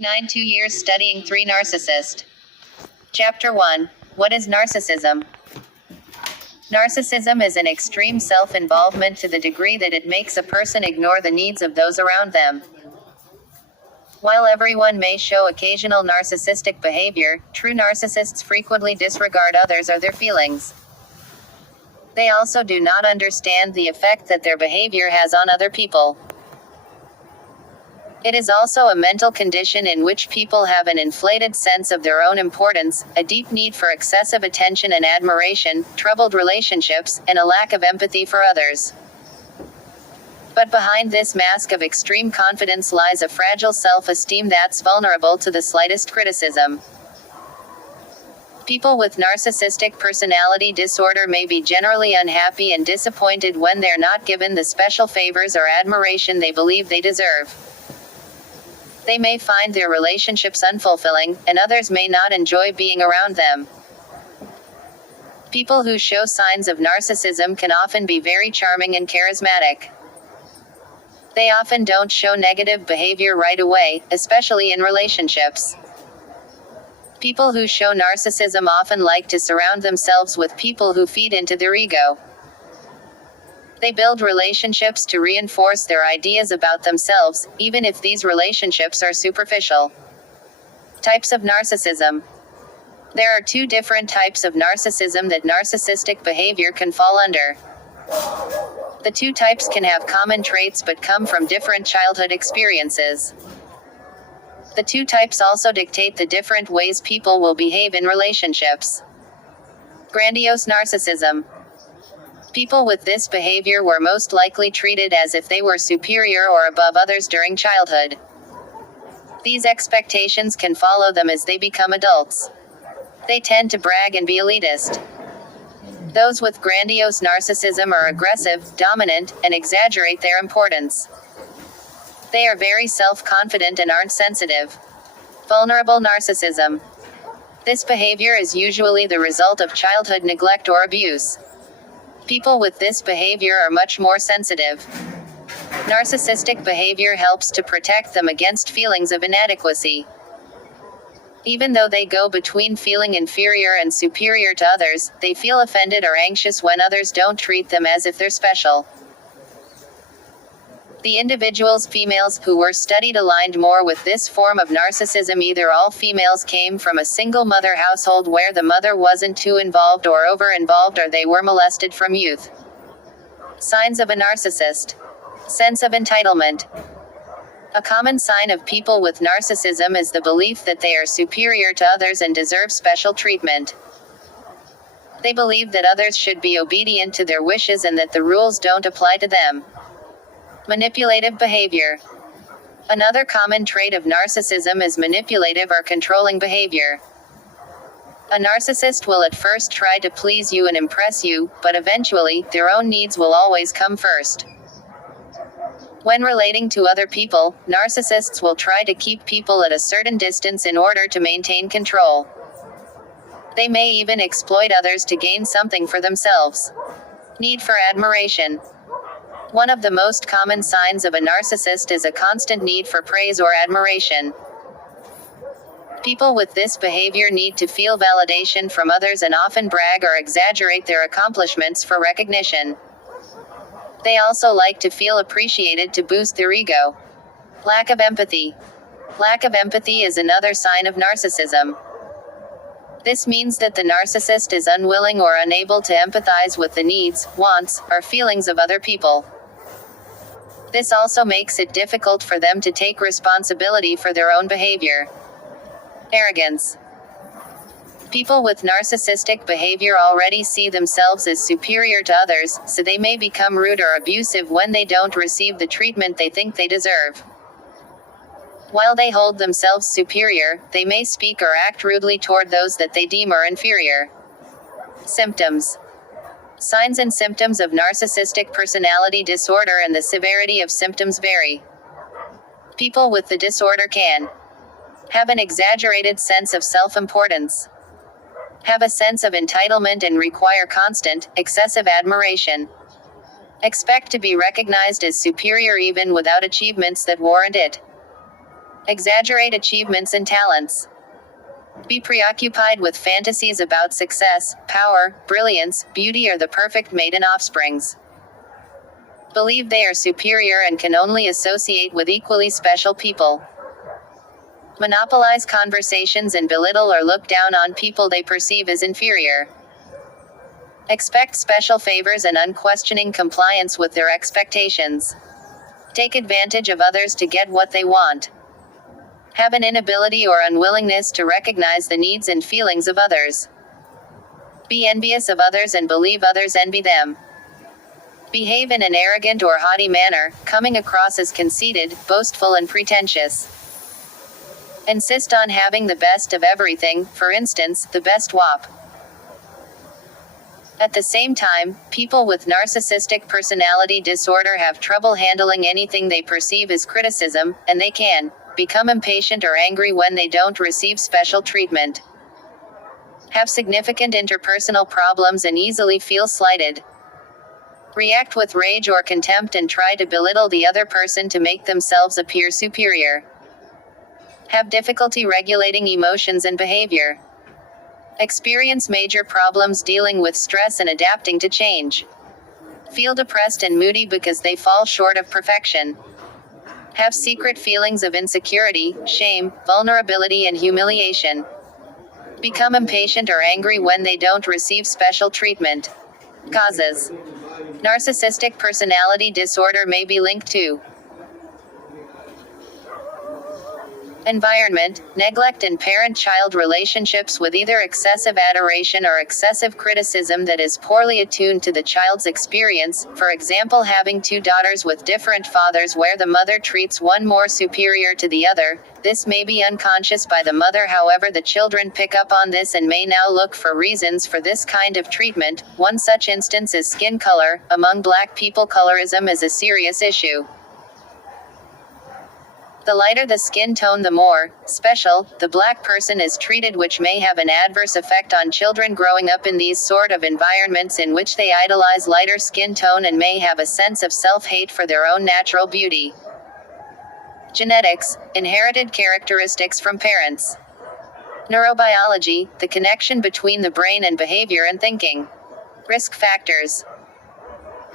2 years studying 3 narcissist. Chapter 1. What is narcissism? Narcissism is an extreme self-involvement to the degree that it makes a person ignore the needs of those around them. While everyone may show occasional narcissistic behavior, true narcissists frequently disregard others or their feelings. They also do not understand the effect that their behavior has on other people. It is also a mental condition in which people have an inflated sense of their own importance, a deep need for excessive attention and admiration, troubled relationships, and a lack of empathy for others. But behind this mask of extreme confidence lies a fragile self-esteem that's vulnerable to the slightest criticism. People with narcissistic personality disorder may be generally unhappy and disappointed when they're not given the special favors or admiration they believe they deserve. They may find their relationships unfulfilling, and others may not enjoy being around them. People who show signs of narcissism can often be very charming and charismatic. They often don't show negative behavior right away, especially in relationships. People who show narcissism often like to surround themselves with people who feed into their ego. They build relationships to reinforce their ideas about themselves, even if these relationships are superficial. Types of narcissism. There are 2 different types of narcissism that narcissistic behavior can fall under. The 2 types can have common traits but come from different childhood experiences. The 2 types also dictate the different ways people will behave in relationships. Grandiose narcissism. People with this behavior were most likely treated as if they were superior or above others during childhood. These expectations can follow them as they become adults. They tend to brag and be elitist. Those with grandiose narcissism are aggressive, dominant, and exaggerate their importance. They are very self-confident and aren't sensitive. Vulnerable narcissism. This behavior is usually the result of childhood neglect or abuse. People with this behavior are much more sensitive. Narcissistic behavior helps to protect them against feelings of inadequacy. Even though they go between feeling inferior and superior to others, they feel offended or anxious when others don't treat them as if they're special. The individuals females who were studied aligned more with this form of narcissism. Either all females came from a single mother household where the mother wasn't too involved or over-involved, or they were molested from youth. Signs of a narcissist. Sense of entitlement. A common sign of people with narcissism is the belief that they are superior to others and deserve special treatment. They believe that others should be obedient to their wishes and that the rules don't apply to them. Manipulative behavior. Another common trait of narcissism is manipulative or controlling behavior. A narcissist will at first try to please you and impress you, but eventually, their own needs will always come first. When relating to other people, narcissists will try to keep people at a certain distance in order to maintain control. They may even exploit others to gain something for themselves. Need for admiration. One of the most common signs of a narcissist is a constant need for praise or admiration. People with this behavior need to feel validation from others and often brag or exaggerate their accomplishments for recognition. They also like to feel appreciated to boost their ego. Lack of empathy. Lack of empathy is another sign of narcissism. This means that the narcissist is unwilling or unable to empathize with the needs, wants, or feelings of other people. This also makes it difficult for them to take responsibility for their own behavior. Arrogance. People with narcissistic behavior already see themselves as superior to others, so they may become rude or abusive when they don't receive the treatment they think they deserve. While they hold themselves superior, they may speak or act rudely toward those that they deem are inferior. Symptoms. Signs and symptoms of narcissistic personality disorder and the severity of symptoms vary. People with the disorder can have an exaggerated sense of self-importance, have a sense of entitlement and require constant, excessive admiration, expect to be recognized as superior even without achievements that warrant it, Exaggerate achievements and talents. Be preoccupied with fantasies about success, power, brilliance, beauty, or the perfect mate and offsprings. Believe they are superior and can only associate with equally special people. Monopolize conversations and belittle or look down on people they perceive as inferior. Expect special favors and unquestioning compliance with their expectations. Take advantage of others to get what they want. Have an inability or unwillingness to recognize the needs and feelings of others. Be envious of others and believe others envy them. Behave in an arrogant or haughty manner, coming across as conceited, boastful, and pretentious. Insist on having the best of everything, for instance, the best WAP. At the same time, people with narcissistic personality disorder have trouble handling anything they perceive as criticism, and they can become impatient or angry when they don't receive special treatment. Have significant interpersonal problems and easily feel slighted. React with rage or contempt and try to belittle the other person to make themselves appear superior. Have difficulty regulating emotions and behavior. Experience major problems dealing with stress and adapting to change. Feel depressed and moody because they fall short of perfection. Have secret feelings of insecurity, shame, vulnerability, and humiliation. Become impatient or angry when they don't receive special treatment. Causes. Narcissistic personality disorder may be linked to environment, neglect in parent-child relationships with either excessive adoration or excessive criticism that is poorly attuned to the child's experience, for example having two daughters with different fathers where the mother treats one more superior to the other. This may be unconscious by the mother, however the children pick up on this and may now look for reasons for this kind of treatment. One such instance is skin color. Among black people, colorism is a serious issue. The lighter the skin tone, the more special the black person is treated, which may have an adverse effect on children growing up in these sort of environments in which they idolize lighter skin tone and may have a sense of self-hate for their own natural beauty. Genetics, inherited characteristics from parents. Neurobiology, the connection between the brain and behavior and thinking. Risk factors.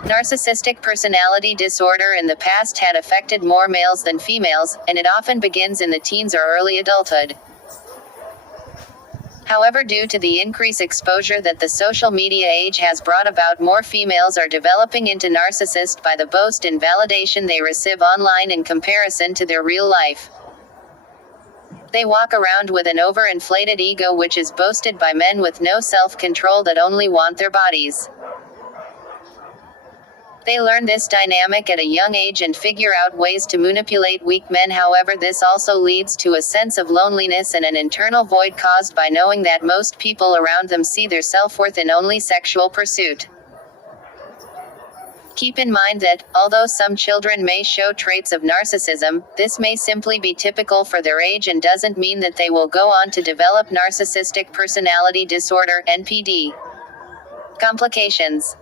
Narcissistic personality disorder in the past had affected more males than females, and it often begins in the teens or early adulthood. However, due to the increased exposure that the social media age has brought about, more females are developing into narcissist by the boast and validation they receive online in comparison to their real life. They walk around with an overinflated ego which is boasted by men with no self-control that only want their bodies. They learn this dynamic at a young age and figure out ways to manipulate weak men. However, this also leads to a sense of loneliness and an internal void caused by knowing that most people around them see their self-worth in only sexual pursuit. Keep in mind that, although some children may show traits of narcissism, this may simply be typical for their age and doesn't mean that they will go on to develop narcissistic personality disorder, NPD. Complications.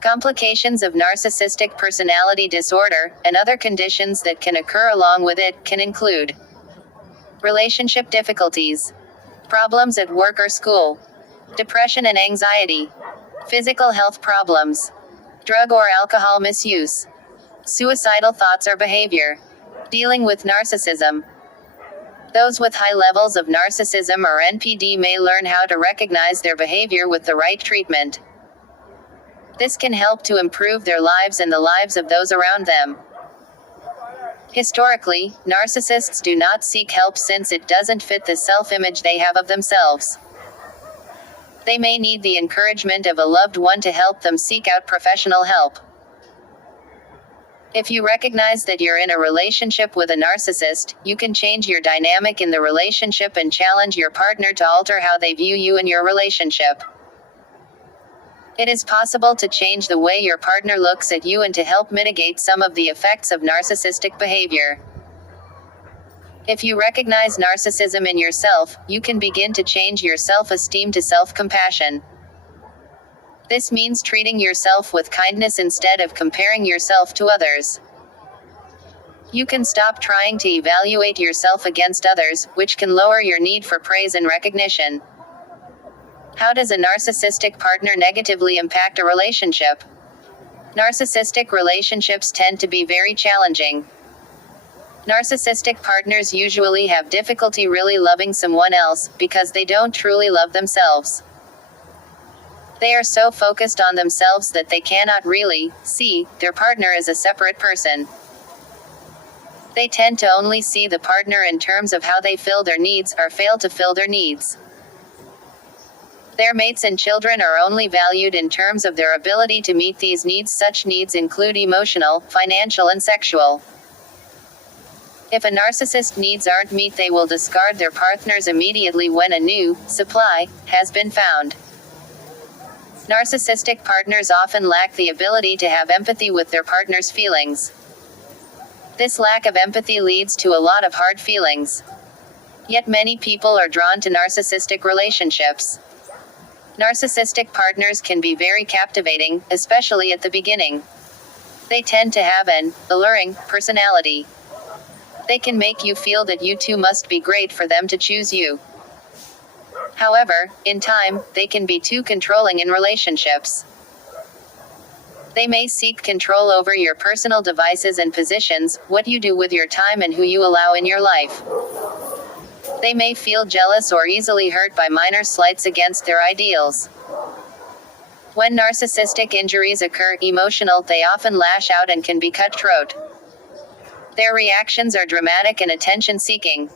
Complications of narcissistic personality disorder, and other conditions that can occur along with it, can include relationship difficulties, problems at work or school, depression and anxiety, physical health problems, drug or alcohol misuse, suicidal thoughts or behavior, dealing with narcissism. Those with high levels of narcissism or NPD may learn how to recognize their behavior with the right treatment. This can help to improve their lives and the lives of those around them. Historically, narcissists do not seek help since it doesn't fit the self-image they have of themselves. They may need the encouragement of a loved one to help them seek out professional help. If you recognize that you're in a relationship with a narcissist, you can change your dynamic in the relationship and challenge your partner to alter how they view you and your relationship. It is possible to change the way your partner looks at you and to help mitigate some of the effects of narcissistic behavior. If you recognize narcissism in yourself, you can begin to change your self-esteem to self-compassion. This means treating yourself with kindness instead of comparing yourself to others. You can stop trying to evaluate yourself against others, which can lower your need for praise and recognition. How does a narcissistic partner negatively impact a relationship? Narcissistic relationships tend to be very challenging. Narcissistic partners usually have difficulty really loving someone else, because they don't truly love themselves. They are so focused on themselves that they cannot really see their partner as a separate person. They tend to only see the partner in terms of how they fill their needs, or fail to fill their needs. Their mates and children are only valued in terms of their ability to meet these needs. Such needs include emotional, financial, and sexual. If a narcissist's needs aren't met, they will discard their partners immediately when a new supply has been found. Narcissistic partners often lack the ability to have empathy with their partner's feelings. This lack of empathy leads to a lot of hard feelings. Yet many people are drawn to narcissistic relationships. Narcissistic partners can be very captivating, especially at the beginning. They tend to have an alluring personality. They can make you feel that you too must be great for them to choose you. However, in time, they can be too controlling in relationships. They may seek control over your personal devices and positions, what you do with your time, and who you allow in your life. They may feel jealous or easily hurt by minor slights against their ideals. When narcissistic injuries occur, emotional, they often lash out and can be cutthroat. Their reactions are dramatic and attention-seeking.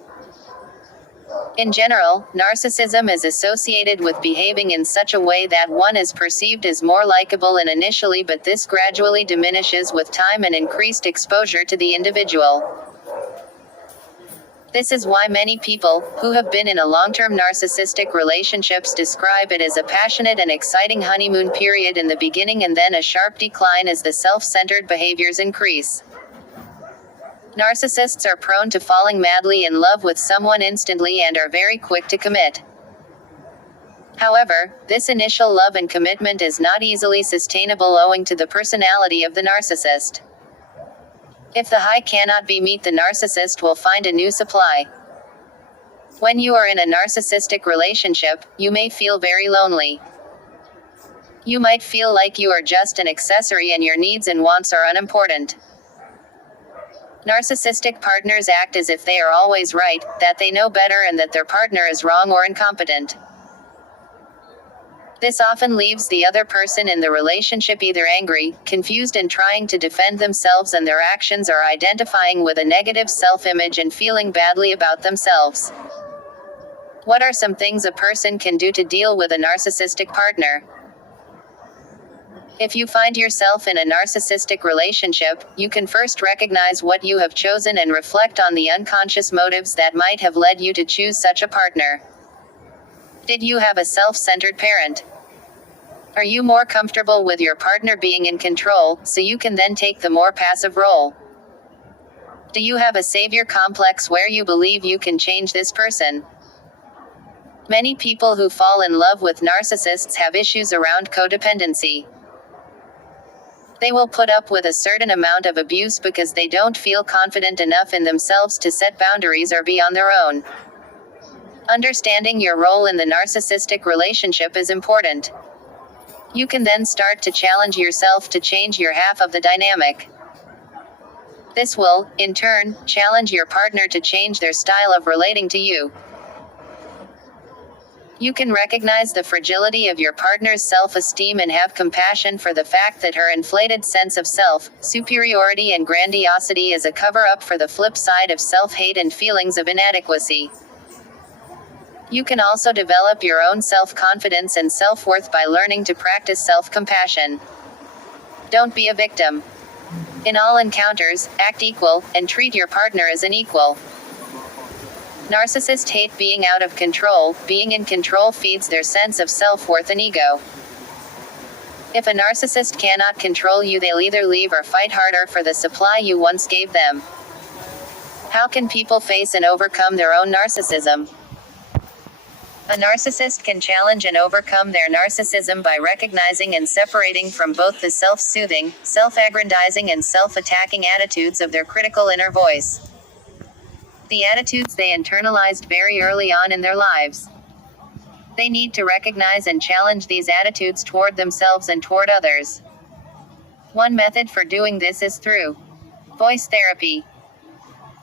In general, narcissism is associated with behaving in such a way that one is perceived as more likable initially, but this gradually diminishes with time and increased exposure to the individual. This is why many people, who have been in a long-term narcissistic relationships, describe it as a passionate and exciting honeymoon period in the beginning and then a sharp decline as the self-centered behaviors increase. Narcissists are prone to falling madly in love with someone instantly and are very quick to commit. However, this initial love and commitment is not easily sustainable owing to the personality of the narcissist. If the high cannot be met, the narcissist will find a new supply. When you are in a narcissistic relationship, you may feel very lonely. You might feel like you are just an accessory and your needs and wants are unimportant. Narcissistic partners act as if they are always right, that they know better, and that their partner is wrong or incompetent. This often leaves the other person in the relationship either angry, confused, and trying to defend themselves, and their actions are identifying with a negative self-image and feeling badly about themselves. What are some things a person can do to deal with a narcissistic partner? If you find yourself in a narcissistic relationship, you can first recognize what you have chosen and reflect on the unconscious motives that might have led you to choose such a partner. Did you have a self-centered parent? Are you more comfortable with your partner being in control, so you can then take the more passive role? Do you have a savior complex where you believe you can change this person? Many people who fall in love with narcissists have issues around codependency. They will put up with a certain amount of abuse because they don't feel confident enough in themselves to set boundaries or be on their own. Understanding your role in the narcissistic relationship is important. You can then start to challenge yourself to change your half of the dynamic. This will, in turn, challenge your partner to change their style of relating to you. You can recognize the fragility of your partner's self-esteem and have compassion for the fact that her inflated sense of self, superiority, and grandiosity is a cover-up for the flip side of self-hate and feelings of inadequacy. You can also develop your own self-confidence and self-worth by learning to practice self-compassion. Don't be a victim. In all encounters, act equal, and treat your partner as an equal. Narcissists hate being out of control. Being in control feeds their sense of self-worth and ego. If a narcissist cannot control you, they'll either leave or fight harder for the supply you once gave them. How can people face and overcome their own narcissism? A narcissist can challenge and overcome their narcissism by recognizing and separating from both the self-soothing, self-aggrandizing and self-attacking attitudes of their critical inner voice. The attitudes they internalized very early on in their lives. They need to recognize and challenge these attitudes toward themselves and toward others. One method for doing this is through voice therapy.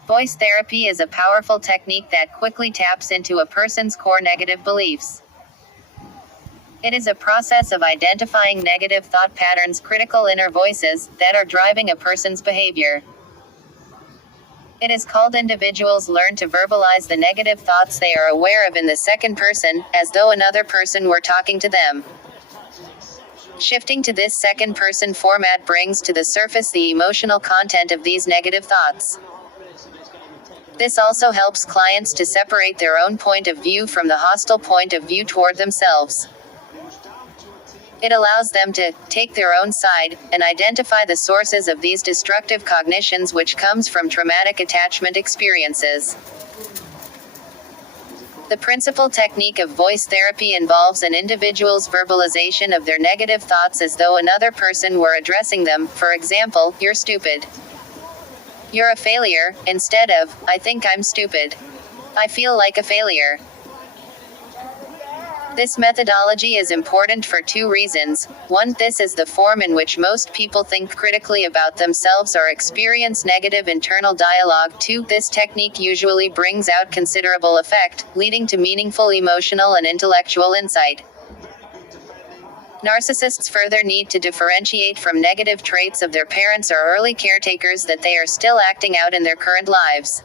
Voice therapy is a powerful technique that quickly taps into a person's core negative beliefs. It is a process of identifying negative thought patterns, critical inner voices, that are driving a person's behavior. It is called individuals learn to verbalize the negative thoughts they are aware of in the second person, as though another person were talking to them. Shifting to this second person format brings to the surface the emotional content of these negative thoughts. This also helps clients to separate their own point of view from the hostile point of view toward themselves. It allows them to take their own side and identify the sources of these destructive cognitions, which comes from traumatic attachment experiences. The principal technique of voice therapy involves an individual's verbalization of their negative thoughts as though another person were addressing them. For example, "You're stupid. You're a failure," instead of, "I think I'm stupid. I feel like a failure." This methodology is important for two reasons. One, this is the form in which most people think critically about themselves or experience negative internal dialogue. Two, this technique usually brings out considerable effect, leading to meaningful emotional and intellectual insight. Narcissists further need to differentiate from negative traits of their parents or early caretakers that they are still acting out in their current lives.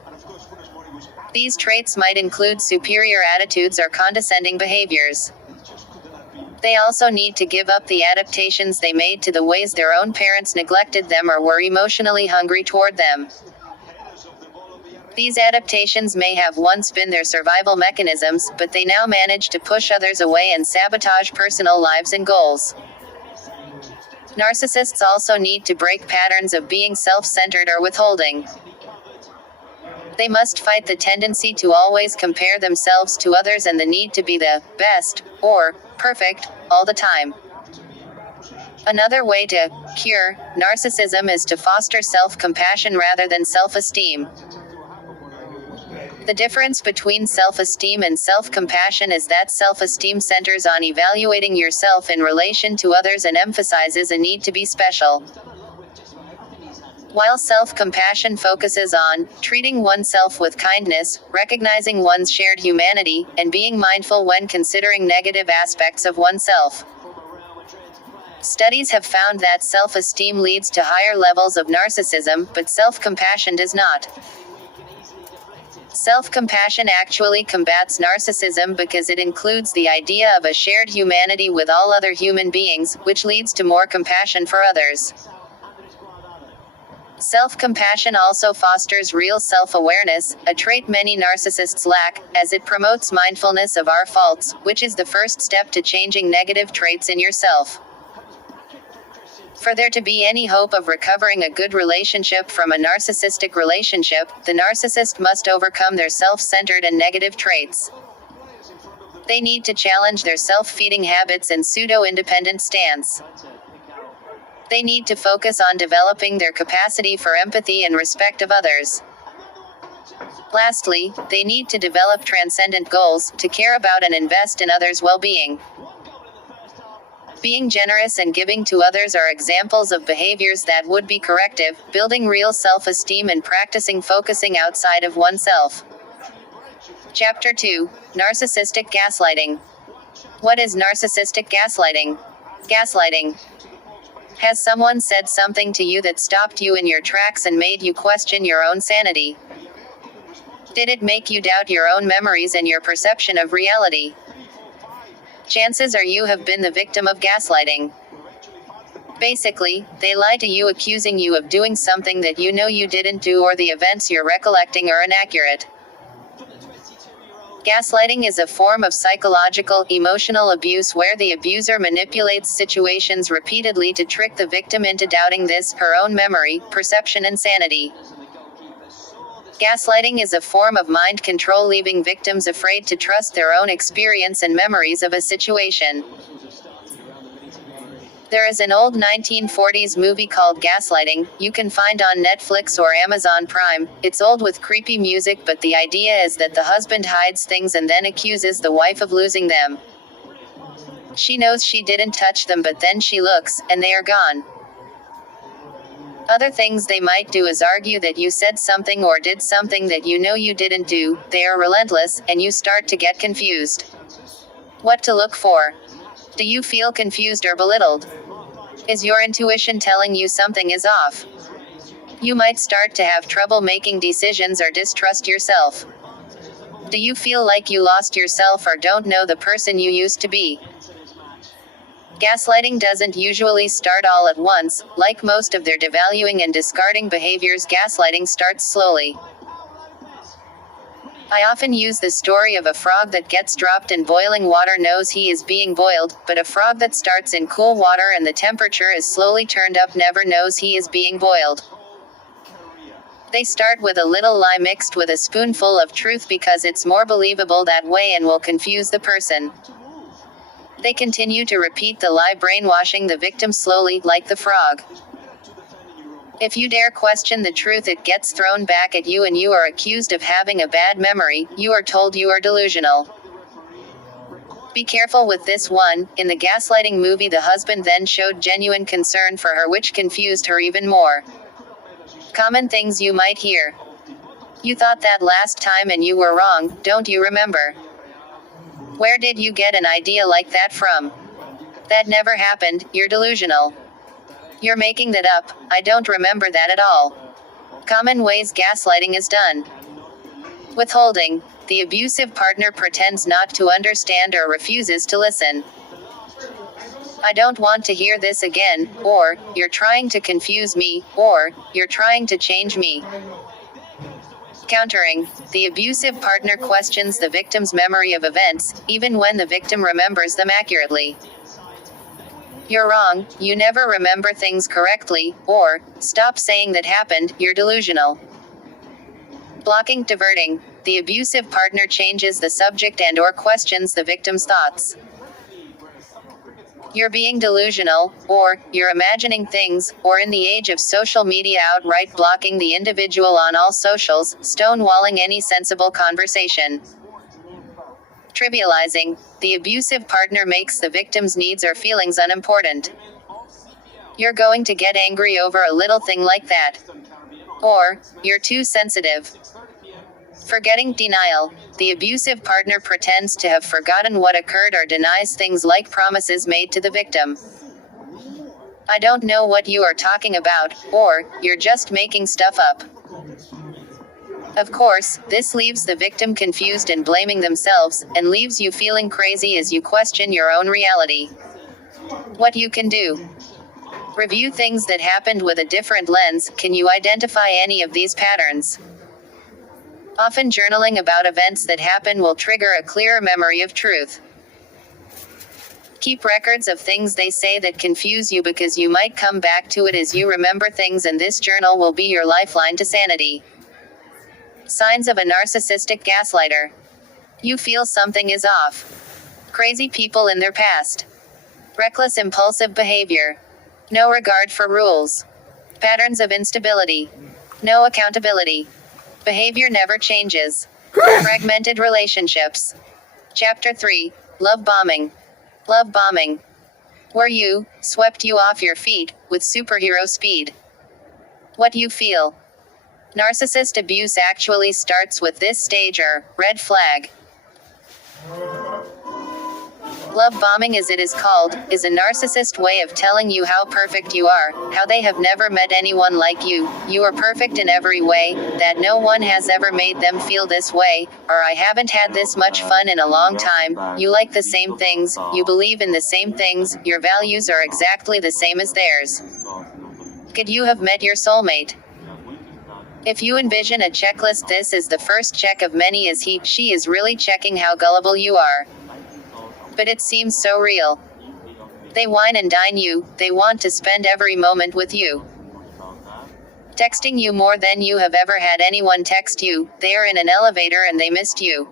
These traits might include superior attitudes or condescending behaviors. They also need to give up the adaptations they made to the ways their own parents neglected them or were emotionally hungry toward them. These adaptations may have once been their survival mechanisms, but they now manage to push others away and sabotage personal lives and goals. Narcissists also need to break patterns of being self-centered or withholding. They must fight the tendency to always compare themselves to others and the need to be the best, or perfect, all the time. Another way to cure narcissism is to foster self-compassion rather than self-esteem. The difference between self-esteem and self-compassion is that self-esteem centers on evaluating yourself in relation to others and emphasizes a need to be special, while self-compassion focuses on treating oneself with kindness, recognizing one's shared humanity, and being mindful when considering negative aspects of oneself. Studies have found that self-esteem leads to higher levels of narcissism, but self-compassion does not. Self-compassion actually combats narcissism because it includes the idea of a shared humanity with all other human beings, which leads to more compassion for others. Self-compassion also fosters real self-awareness, a trait many narcissists lack, as it promotes mindfulness of our faults, which is the first step to changing negative traits in yourself. For there to be any hope of recovering a good relationship from a narcissistic relationship, the narcissist must overcome their self-centered and negative traits. They need to challenge their self-feeding habits and pseudo-independent stance. They need to focus on developing their capacity for empathy and respect of others. Lastly, they need to develop transcendent goals, to care about and invest in others' well-being. Being generous and giving to others are examples of behaviors that would be corrective, building real self-esteem and practicing focusing outside of oneself. Chapter 2. Narcissistic Gaslighting. What is narcissistic gaslighting? Gaslighting. Has someone said something to you that stopped you in your tracks and made you question your own sanity? Did it make you doubt your own memories and your perception of reality? Chances are you have been the victim of gaslighting. Basically, they lie to you accusing you of doing something that you know you didn't do, or the events you're recollecting are inaccurate. Gaslighting is a form of psychological, emotional abuse where the abuser manipulates situations repeatedly to trick the victim into doubting her own memory, perception and sanity. Gaslighting is a form of mind control, leaving victims afraid to trust their own experience and memories of a situation. There is an old 1940s movie called Gaslighting, you can find on Netflix or Amazon Prime. It's old with creepy music, but the idea is that the husband hides things and then accuses the wife of losing them. She knows she didn't touch them, but then she looks, and they are gone. Other things they might do is argue that you said something or did something that you know you didn't do. They are relentless, and you start to get confused. What to look for? Do you feel confused or belittled? Is your intuition telling you something is off? You might start to have trouble making decisions or distrust yourself. Do you feel like you lost yourself or don't know the person you used to be? Gaslighting doesn't usually start all at once. Like most of their devaluing and discarding behaviors, gaslighting starts slowly. I often use the story of a frog that gets dropped in boiling water knows he is being boiled, but a frog that starts in cool water and the temperature is slowly turned up never knows he is being boiled. They start with a little lie mixed with a spoonful of truth because it's more believable that way and will confuse the person. They continue to repeat the lie, brainwashing the victim slowly, like the frog. If you dare question the truth, it gets thrown back at you and you are accused of having a bad memory. You are told you are delusional. Be careful with this one. In the gaslighting movie, the husband then showed genuine concern for her, which confused her even more. Common things you might hear. You thought that last time and you were wrong, don't you remember? Where did you get an idea like that from? That never happened, you're delusional. You're making that up, I don't remember that at all. Common ways gaslighting is done. Withholding. The abusive partner pretends not to understand or refuses to listen. I don't want to hear this again, or, you're trying to confuse me, or, you're trying to change me. Countering. The abusive partner questions the victim's memory of events, even when the victim remembers them accurately. You're wrong, you never remember things correctly, or, stop saying that happened, you're delusional. Blocking. Diverting. The abusive partner changes the subject and/or questions the victim's thoughts. You're being delusional, or, you're imagining things, or in the age of social media, outright blocking the individual on all socials, stonewalling any sensible conversation. Trivializing. The abusive partner makes the victim's needs or feelings unimportant. You're going to get angry over a little thing like that. Or, you're too sensitive. Forgetting. Denial. The abusive partner pretends to have forgotten what occurred or denies things like promises made to the victim. I don't know what you are talking about, or, you're just making stuff up. Of course, this leaves the victim confused and blaming themselves, and leaves you feeling crazy as you question your own reality. What you can do. Review things that happened with a different lens. Can you identify any of these patterns? Often journaling about events that happen will trigger a clearer memory of truth. Keep records of things they say that confuse you because you might come back to it as you remember things, and this journal will be your lifeline to sanity. Signs of a narcissistic gaslighter. You feel something is off. Crazy people in their past. Reckless impulsive behavior. No regard for rules. Patterns of instability. No accountability. Behavior never changes. Fragmented relationships. Chapter 3. Love bombing. Love bombing. Were you, swept you off your feet, with superhero speed. What you feel. Narcissist abuse actually starts with this stage or red flag. Love bombing, as it is called, is a narcissist way of telling you how perfect you are, how they have never met anyone like you, you are perfect in every way, that no one has ever made them feel this way, or I haven't had this much fun in a long time, you like the same things, you believe in the same things, your values are exactly the same as theirs. Could you have met your soulmate? If you envision a checklist, this is the first check of many, as she is really checking how gullible you are. But it seems so real. They wine and dine you, they want to spend every moment with you. Texting you more than you have ever had anyone text you. They are in an elevator and they missed you.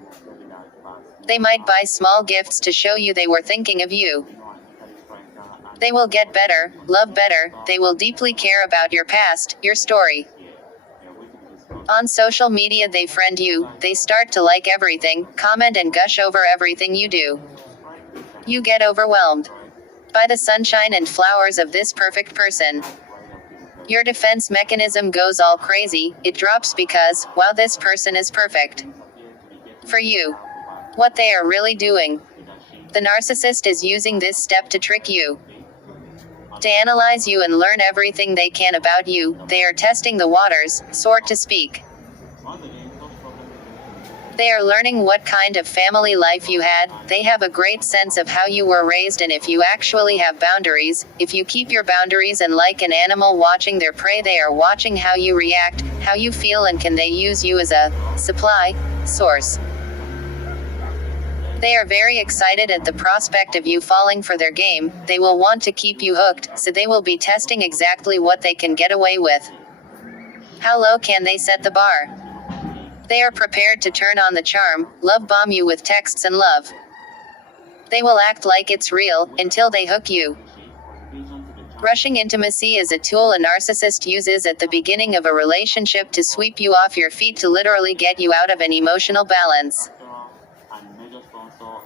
They might buy small gifts to show you they were thinking of you. They will get better, love better, they will deeply care about your past, your story. On social media they friend you, they start to like everything, comment and gush over everything you do. You get overwhelmed by the sunshine and flowers of this perfect person. Your defense mechanism goes all crazy, it drops because, wow, this person is perfect for you. What they are really doing. The narcissist is using this step to trick you. To analyze you and learn everything they can about you, they are testing the waters, so to speak. They are learning what kind of family life you had, they have a great sense of how you were raised and if you actually have boundaries, if you keep your boundaries, and like an animal watching their prey they are watching how you react, how you feel, and can they use you as a supply source. They are very excited at the prospect of you falling for their game, they will want to keep you hooked, so they will be testing exactly what they can get away with. How low can they set the bar? They are prepared to turn on the charm, love bomb you with texts and love. They will act like it's real, until they hook you. Rushing intimacy is a tool a narcissist uses at the beginning of a relationship to sweep you off your feet, to literally get you out of an emotional balance.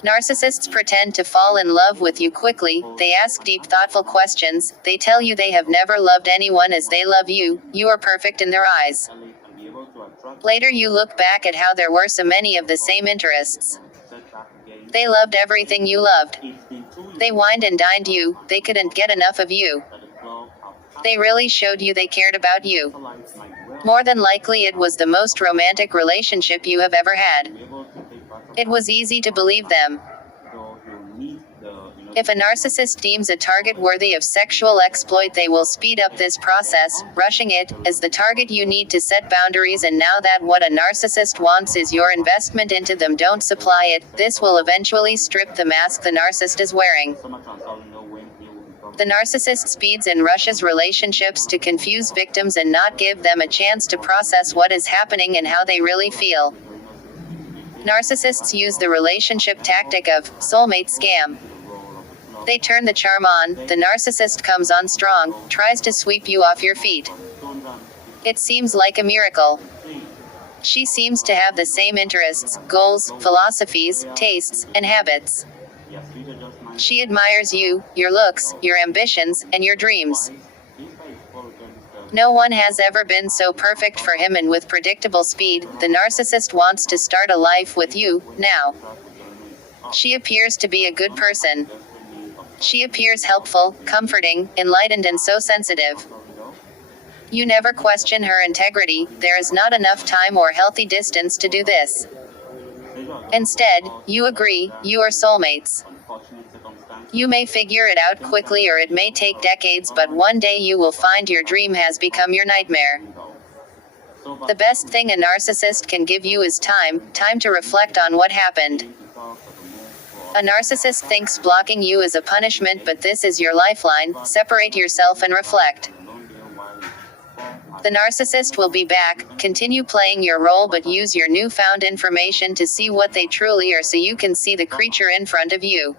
Narcissists pretend to fall in love with you quickly, they ask deep thoughtful questions, they tell you they have never loved anyone as they love you, you are perfect in their eyes. Later you look back at how there were so many of the same interests. They loved everything you loved. They wined and dined you, they couldn't get enough of you. They really showed you they cared about you. More than likely it was the most romantic relationship you have ever had. It was easy to believe them. If a narcissist deems a target worthy of sexual exploit, they will speed up this process, rushing it. As the target you need to set boundaries, and now that what a narcissist wants is your investment into them, don't supply it. This will eventually strip the mask the narcissist is wearing. The narcissist speeds and rushes relationships to confuse victims and not give them a chance to process what is happening and how they really feel. Narcissists use the relationship tactic of soulmate scam. They turn the charm on, the narcissist comes on strong, tries to sweep you off your feet. It seems like a miracle. She seems to have the same interests, goals, philosophies, tastes, and habits. She admires you, your looks, your ambitions, and your dreams. No one has ever been so perfect for him, and with predictable speed, the narcissist wants to start a life with you, now. She appears to be a good person. She appears helpful, comforting, enlightened, and so sensitive. You never question her integrity, there is not enough time or healthy distance to do this. Instead, you agree, you are soulmates. You may figure it out quickly or it may take decades, but one day you will find your dream has become your nightmare. The best thing a narcissist can give you is time to reflect on what happened. A narcissist thinks blocking you is a punishment, but this is your lifeline. Separate yourself and reflect. The narcissist will be back, continue playing your role, but use your newfound information to see what they truly are, so you can see the creature in front of you.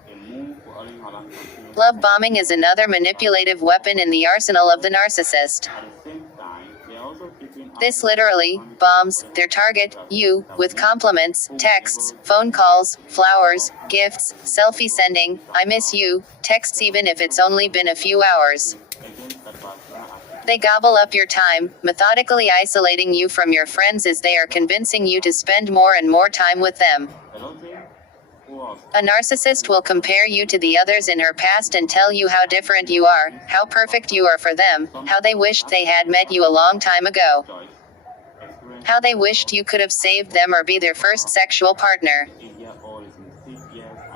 Love bombing is another manipulative weapon in the arsenal of the narcissist. This literally bombs their target, you, with compliments, texts, phone calls, flowers, gifts, selfie sending, I miss you, texts even if it's only been a few hours. They gobble up your time, methodically isolating you from your friends as they are convincing you to spend more and more time with them. A narcissist will compare you to the others in her past and tell you how different you are, how perfect you are for them, how they wished they had met you a long time ago, how they wished you could have saved them or be their first sexual partner.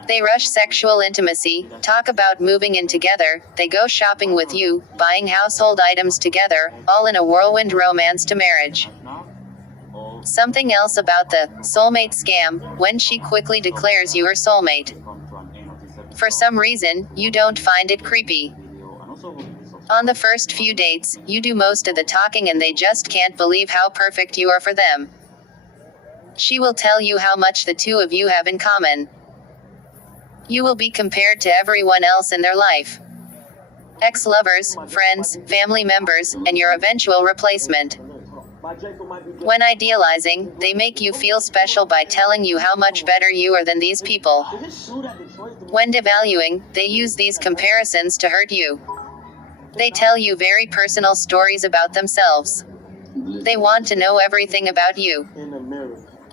They rush sexual intimacy, talk about moving in together, they go shopping with you, buying household items together, all in a whirlwind romance to marriage. Something else about the soulmate scam, when she quickly declares you her soulmate. For some reason, you don't find it creepy. On the first few dates, you do most of the talking and they just can't believe how perfect you are for them. She will tell you how much the two of you have in common. You will be compared to everyone else in their life. Ex-lovers, friends, family members, and your eventual replacement. When idealizing, they make you feel special by telling you how much better you are than these people. When devaluing, they use these comparisons to hurt you. They tell you very personal stories about themselves. They want to know everything about you.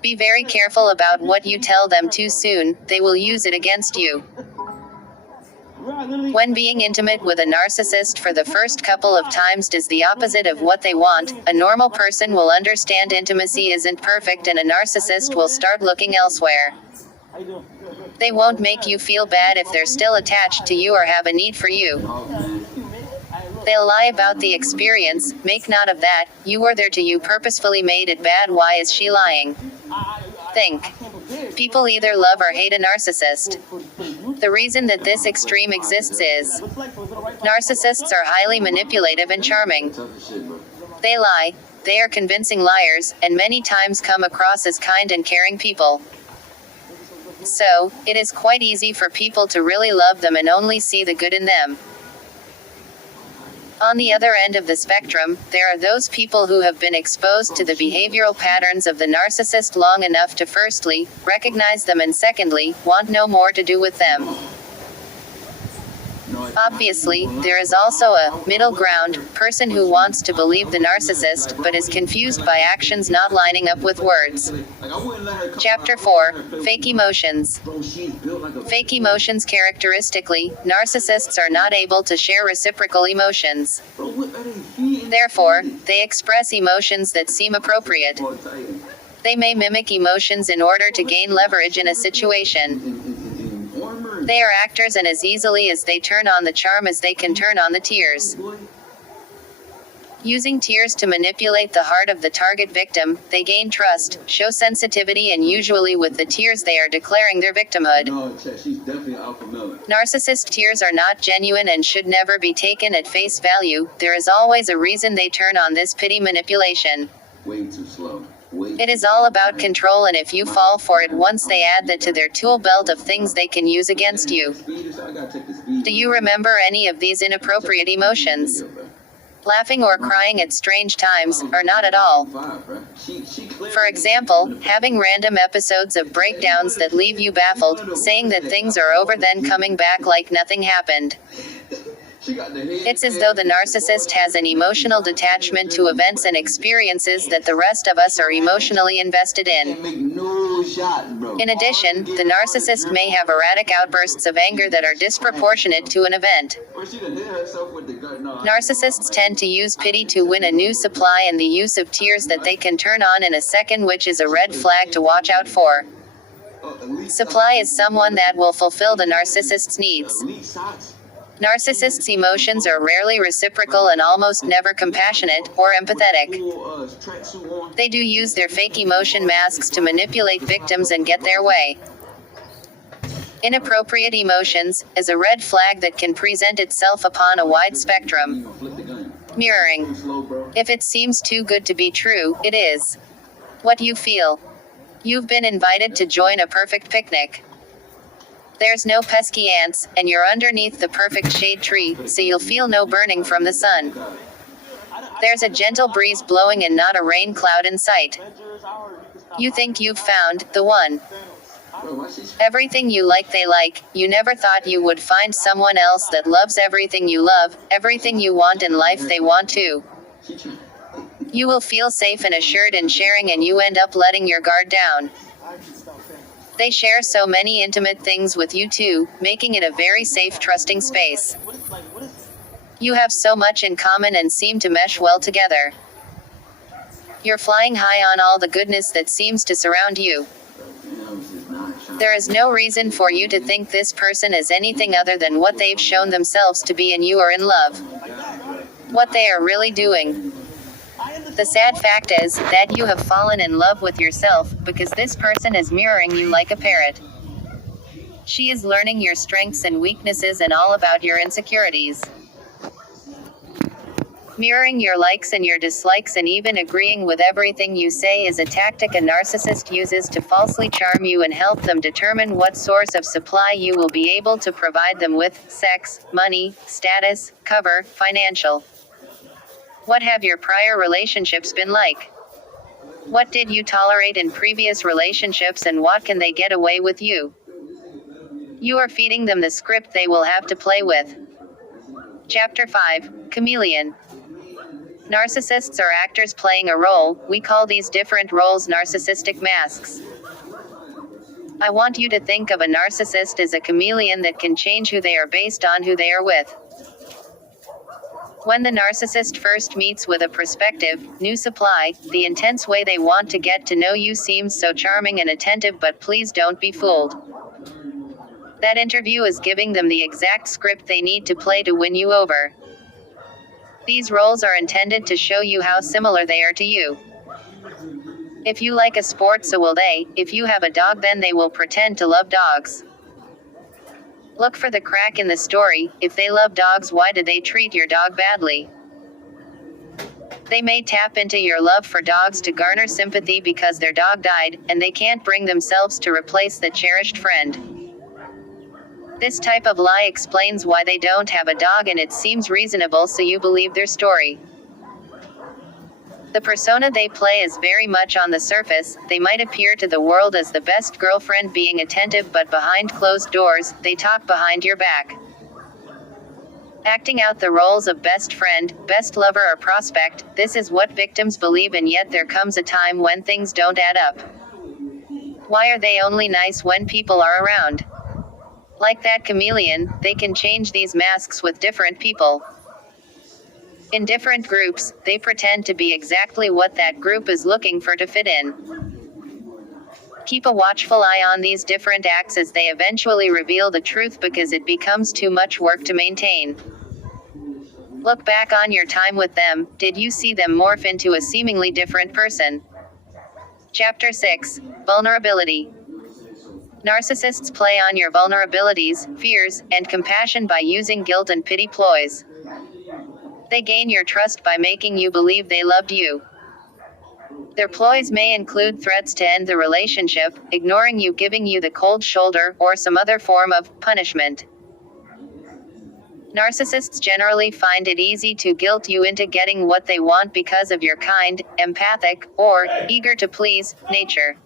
Be very careful about what you tell them too soon, they will use it against you. When being intimate with a narcissist for the first couple of times does the opposite of what they want, a normal person will understand intimacy isn't perfect and a narcissist will start looking elsewhere. They won't make you feel bad if they're still attached to you or have a need for you. They'll lie about the experience, make note of that, you were there to you purposefully made it bad, why is she lying? Think. People either love or hate a narcissist. The reason that this extreme exists is narcissists are highly manipulative and charming. They lie, they are convincing liars, and many times come across as kind and caring people. So, it is quite easy for people to really love them and only see the good in them. On the other end of the spectrum, there are those people who have been exposed to the behavioral patterns of the narcissist long enough to firstly, recognize them and secondly, want no more to do with them. Obviously, there is also a middle ground person who wants to believe the narcissist but is confused by actions not lining up with words. Chapter 4, Fake Emotions. Fake emotions. Characteristically, narcissists are not able to share reciprocal emotions. Therefore, they express emotions that seem appropriate. They may mimic emotions in order to gain leverage in a situation. They are actors, and as easily as they turn on the charm as they can turn on the tears. Using tears to manipulate the heart of the target victim, they gain trust, show sensitivity, and usually with the tears they are declaring their victimhood. Narcissist tears are not genuine and should never be taken at face value. There is always a reason they turn on this pity manipulation. Way too slow. It is all about control, and if you fall for it once, they add that to their tool belt of things they can use against you. Do you remember any of these inappropriate emotions? Laughing or crying at strange times, or not at all? For example, having random episodes of breakdowns that leave you baffled, saying that things are over then coming back like nothing happened. It's as though the narcissist has an emotional detachment to events and experiences that the rest of us are emotionally invested in. In addition, the narcissist may have erratic outbursts of anger that are disproportionate to an event. Narcissists tend to use pity to win a new supply and the use of tears that they can turn on in a second, which is a red flag to watch out for. Supply is someone that will fulfill the narcissist's needs. Narcissists' emotions are rarely reciprocal and almost never compassionate or empathetic. They do use their fake emotion masks to manipulate victims and get their way. Inappropriate emotions is a red flag that can present itself upon a wide spectrum. Mirroring. If it seems too good to be true, it is. What you feel. You've been invited to join a perfect picnic. There's no pesky ants, and you're underneath the perfect shade tree, so you'll feel no burning from the sun. There's a gentle breeze blowing and not a rain cloud in sight. You think you've found the one. Everything you like they like. You never thought you would find someone else that loves everything you love, everything you want in life they want too. You will feel safe and assured in sharing, and you end up letting your guard down. They share so many intimate things with you too, making it a very safe, trusting space. You have so much in common and seem to mesh well together. You're flying high on all the goodness that seems to surround you. There is no reason for you to think this person is anything other than what they've shown themselves to be, and you are in love. What they are really doing. The sad fact is that you have fallen in love with yourself, because this person is mirroring you like a parrot. She is learning your strengths and weaknesses and all about your insecurities. Mirroring your likes and your dislikes and even agreeing with everything you say is a tactic a narcissist uses to falsely charm you and help them determine what source of supply you will be able to provide them with: sex, money, status, cover, financial. What have your prior relationships been like? What did you tolerate in previous relationships and what can they get away with you? You are feeding them the script they will have to play with. Chapter 5, Chameleon. Narcissists are actors playing a role. We call these different roles narcissistic masks. I want you to think of a narcissist as a chameleon that can change who they are based on who they are with. When the narcissist first meets with a prospective, new supply, the intense way they want to get to know you seems so charming and attentive, but please don't be fooled. That interview is giving them the exact script they need to play to win you over. These roles are intended to show you how similar they are to you. If you like a sport, so will they. If you have a dog, then they will pretend to love dogs. Look for the crack in the story. If they love dogs, why do they treat your dog badly? They may tap into your love for dogs to garner sympathy because their dog died, and they can't bring themselves to replace the cherished friend. This type of lie explains why they don't have a dog, and it seems reasonable, so you believe their story. The persona they play is very much on the surface. They might appear to the world as the best girlfriend being attentive, but behind closed doors, they talk behind your back. Acting out the roles of best friend, best lover or prospect, this is what victims believe, and yet there comes a time when things don't add up. Why are they only nice when people are around? Like that chameleon, they can change these masks with different people. In different groups, they pretend to be exactly what that group is looking for to fit in. Keep a watchful eye on these different acts as they eventually reveal the truth, because it becomes too much work to maintain. Look back on your time with them. Did you see them morph into a seemingly different person? Chapter 6, Vulnerability. Narcissists play on your vulnerabilities, fears, and compassion by using guilt and pity ploys. They gain your trust by making you believe they loved you. Their ploys may include threats to end the relationship, ignoring you, giving you the cold shoulder, or some other form of punishment. Narcissists generally find it easy to guilt you into getting what they want because of your kind, empathic, or eager to please nature.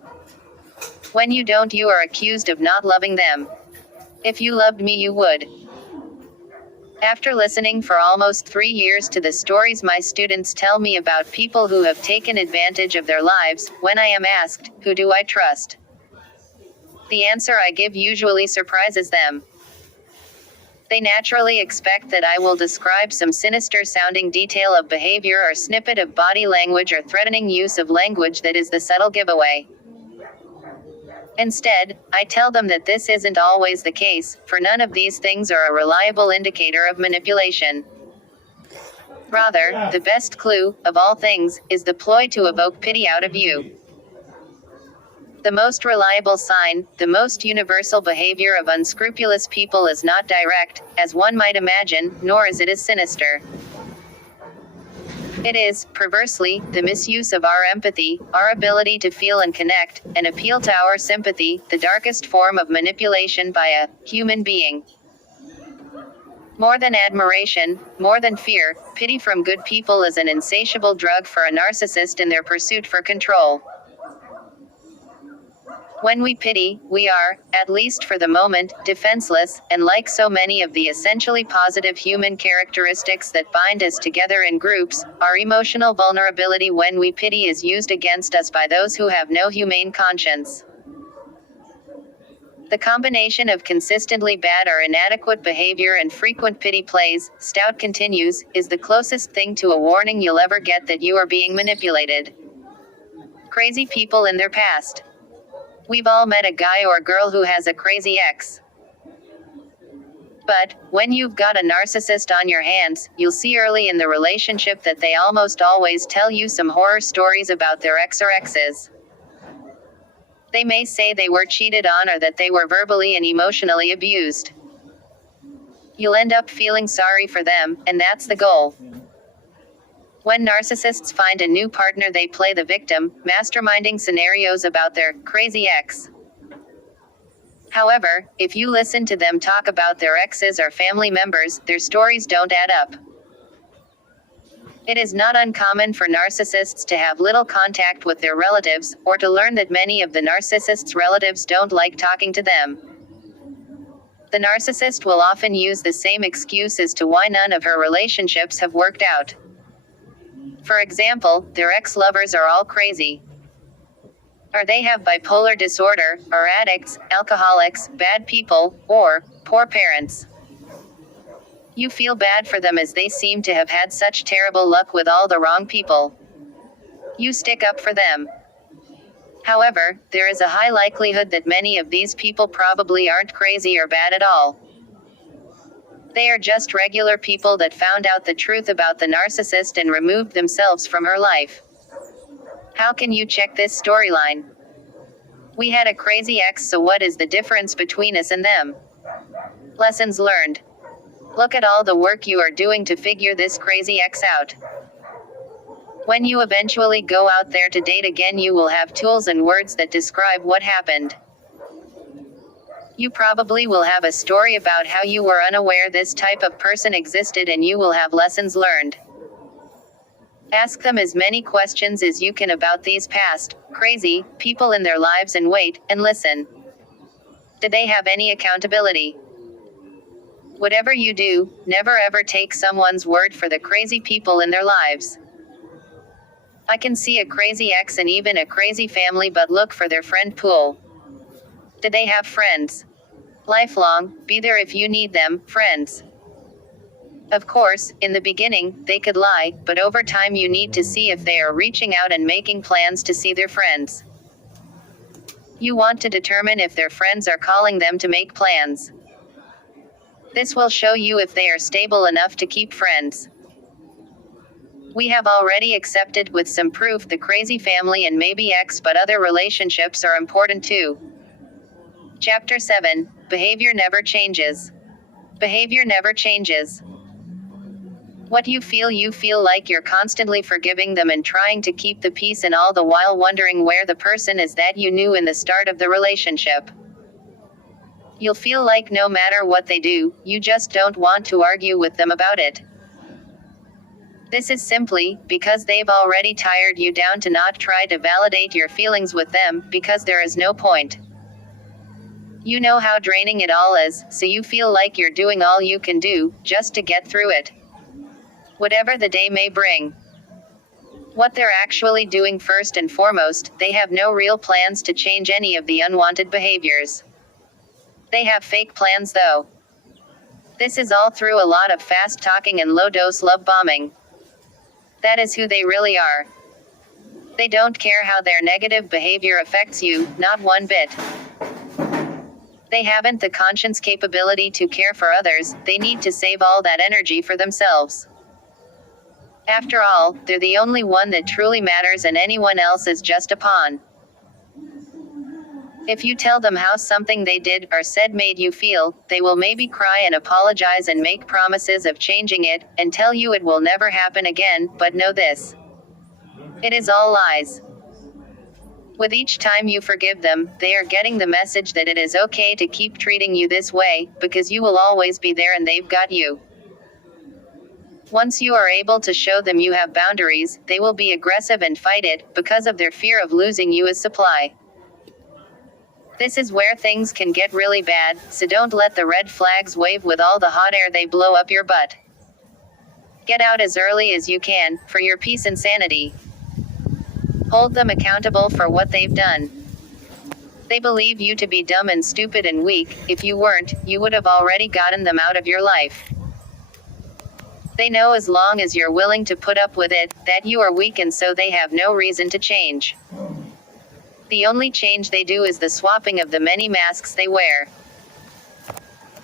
When you don't, you are accused of not loving them. If you loved me, you would. After listening for almost 3 years to the stories my students tell me about people who have taken advantage of their lives, when I am asked, who do I trust? The answer I give usually surprises them. They naturally expect that I will describe some sinister-sounding detail of behavior or snippet of body language or threatening use of language that is the subtle giveaway. Instead, I tell them that this isn't always the case, for none of these things are a reliable indicator of manipulation. Rather, the best clue, of all things, is the ploy to evoke pity out of you. The most reliable sign, the most universal behavior of unscrupulous people is not direct, as one might imagine, nor is it as sinister. It is, perversely, the misuse of our empathy, our ability to feel and connect, and appeal to our sympathy, the darkest form of manipulation by a human being. More than admiration, more than fear, pity from good people is an insatiable drug for a narcissist in their pursuit for control. When we pity, we are, at least for the moment, defenseless, and like so many of the essentially positive human characteristics that bind us together in groups, our emotional vulnerability when we pity is used against us by those who have no humane conscience. The combination of consistently bad or inadequate behavior and frequent pity plays, Stout continues, is the closest thing to a warning you'll ever get that you are being manipulated. Crazy people in their past. We've all met a guy or girl who has a crazy ex. But, when you've got a narcissist on your hands, you'll see early in the relationship that they almost always tell you some horror stories about their ex or exes. They may say they were cheated on or that they were verbally and emotionally abused. You'll end up feeling sorry for them, and that's the goal. When narcissists find a new partner, they play the victim, masterminding scenarios about their crazy ex. However, if you listen to them talk about their exes or family members, their stories don't add up. It is not uncommon for narcissists to have little contact with their relatives, or to learn that many of the narcissist's relatives don't like talking to them. The narcissist will often use the same excuse as to why none of her relationships have worked out. For example, their ex-lovers are all crazy. Or they have bipolar disorder, or addicts, alcoholics, bad people, or poor parents. You feel bad for them as they seem to have had such terrible luck with all the wrong people. You stick up for them. However, there is a high likelihood that many of these people probably aren't crazy or bad at all. They are just regular people that found out the truth about the narcissist and removed themselves from her life. How can you check this storyline? We had a crazy ex, so what is the difference between us and them? Lessons learned. Look at all the work you are doing to figure this crazy ex out. When you eventually go out there to date again, you will have tools and words that describe what happened. You probably will have a story about how you were unaware this type of person existed, and you will have lessons learned. Ask them as many questions as you can about these past, crazy, people in their lives, and wait, and listen. Did they have any accountability? Whatever you do, never ever take someone's word for the crazy people in their lives. I can see a crazy ex and even a crazy family, but look for their friend pool. Did they have friends? Lifelong, be there if you need them, friends. Of course, in the beginning, they could lie, but over time you need to see if they are reaching out and making plans to see their friends. You want to determine if their friends are calling them to make plans. This will show you if they are stable enough to keep friends. We have already accepted with some proof the crazy family and maybe ex, but other relationships are important too. Chapter 7, Behavior Never Changes. Behavior never changes. What you feel like you're constantly forgiving them and trying to keep the peace, and all the while wondering where the person is that you knew in the start of the relationship. You'll feel like no matter what they do, you just don't want to argue with them about it. This is simply because they've already tired you down to not try to validate your feelings with them, because there is no point. You know how draining it all is, so you feel like you're doing all you can do, just to get through it. Whatever the day may bring. What they're actually doing first and foremost, they have no real plans to change any of the unwanted behaviors. They have fake plans though. This is all through a lot of fast talking and low-dose love bombing. That is who they really are. They don't care how their negative behavior affects you, not one bit. They haven't the conscience capability to care for others, they need to save all that energy for themselves. After all, they're the only one that truly matters, and anyone else is just a pawn. If you tell them how something they did or said made you feel, they will maybe cry and apologize and make promises of changing it, and tell you it will never happen again, but know this. It is all lies. With each time you forgive them, they are getting the message that it is okay to keep treating you this way, because you will always be there and they've got you. Once you are able to show them you have boundaries, they will be aggressive and fight it, because of their fear of losing you as supply. This is where things can get really bad, so don't let the red flags wave with all the hot air they blow up your butt. Get out as early as you can, for your peace and sanity. Hold them accountable for what they've done. They believe you to be dumb and stupid and weak. If you weren't, you would have already gotten them out of your life. They know as long as you're willing to put up with it, that you are weak, and so they have no reason to change. The only change they do is the swapping of the many masks they wear.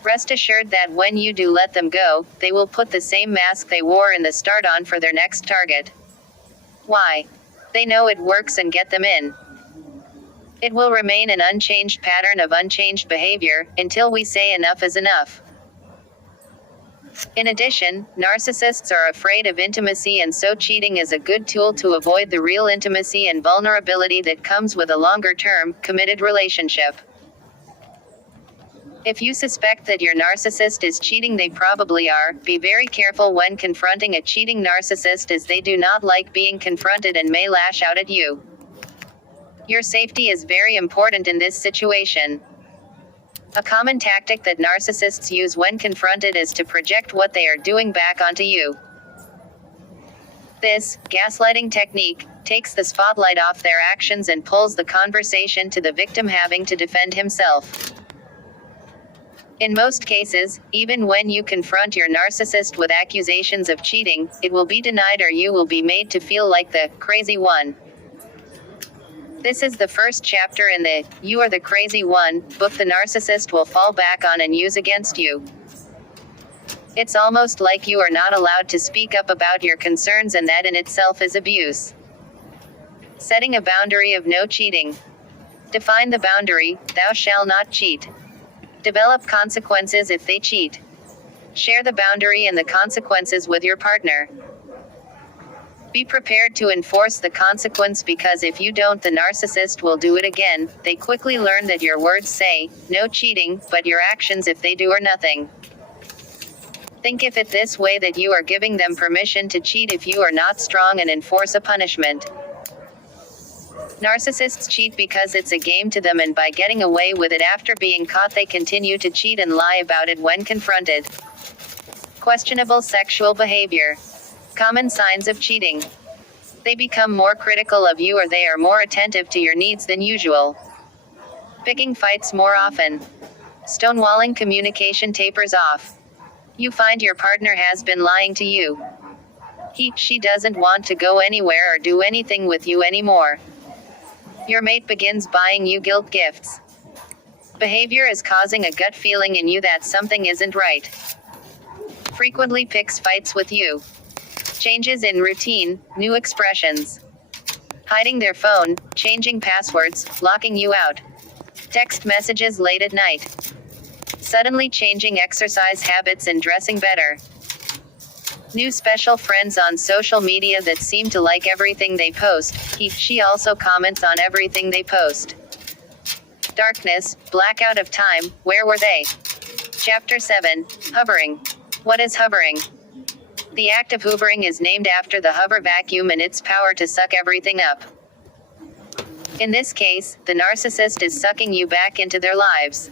Rest assured that when you do let them go, they will put the same mask they wore in the start on for their next target. Why? They know it works and get them in. It will remain an unchanged pattern of unchanged behavior, until we say enough is enough. In addition, narcissists are afraid of intimacy, and so cheating is a good tool to avoid the real intimacy and vulnerability that comes with a longer-term, committed relationship. If you suspect that your narcissist is cheating, they probably are. Be very careful when confronting a cheating narcissist, as they do not like being confronted and may lash out at you. Your safety is very important in this situation. A common tactic that narcissists use when confronted is to project what they are doing back onto you. This gaslighting technique takes the spotlight off their actions and pulls the conversation to the victim having to defend himself. In most cases, even when you confront your narcissist with accusations of cheating, it will be denied, or you will be made to feel like the crazy one. This is the first chapter in the "You Are the Crazy One" book the narcissist will fall back on and use against you. It's almost like you are not allowed to speak up about your concerns, and that in itself is abuse. Setting a boundary of no cheating. Define the boundary: thou shalt not cheat. Develop consequences if they cheat. Share the boundary and the consequences with your partner. Be prepared to enforce the consequence, because if you don't, the narcissist will do it again. They quickly learn that your words say, no cheating, but your actions, if they do, are nothing. Think of it this way, that you are giving them permission to cheat if you are not strong and enforce a punishment. Narcissists cheat because it's a game to them, and by getting away with it after being caught, they continue to cheat and lie about it when confronted. Questionable sexual behavior. Common signs of cheating. They become more critical of you, or they are more attentive to your needs than usual. Picking fights more often. Stonewalling communication tapers off. You find your partner has been lying to you. She doesn't want to go anywhere or do anything with you anymore. Your mate begins buying you guilt gifts. Behavior is causing a gut feeling in you that something isn't right. Frequently picks fights with you. Changes in routine, new expressions. Hiding their phone, changing passwords, locking you out. Text messages late at night. Suddenly changing exercise habits and dressing better. New special friends on social media that seem to like everything they post. She also comments on everything they post. Darkness, blackout of time, where were they? Chapter 7, Hovering. What is hovering? The act of hoovering is named after the hover vacuum and its power to suck everything up. In this case, the narcissist is sucking you back into their lives.